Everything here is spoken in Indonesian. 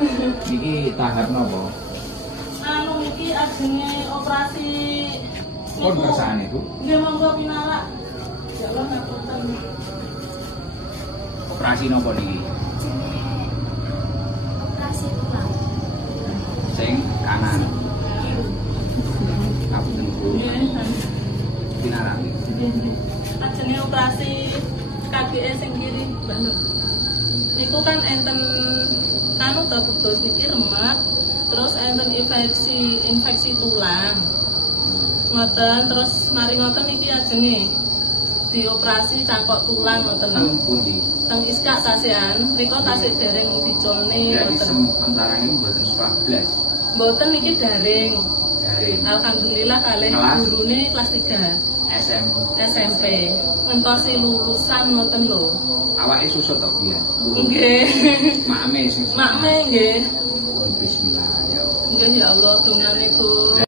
Iki tahap napa? Anu iki ajenge operasi. Kon kersane Bu. Nggih monggo pinara. Ya Allah ngapunten. Operasi napa niki? Operasi tulang. Sing kanan. Ngapunten Bu. Nggih. Pinara. Ajenge operasi KGE sing kiri, Mbak Nur. Niku kan enten anu tubuh niki remet, terus enten infeksi tulang. Ngoten terus mari ngoten iki ajenge dioperasi cangkok tulang ngoten lho. Teng pundi? Teng iskak tasehan, mriko tasih dereng dicolne Jadi ngoten. sementara ini mboten sekolah blas. Mboten niki daring. Daring. Alhamdulillah kalih Kelas? gurune kelas 3 SMP. Entosi lulusan ngoten lho. Awake susut to biyen. Nggih. Makme sing Makme nggih. Pun bismillah ya. Nggih ya Allah dunyane Gus.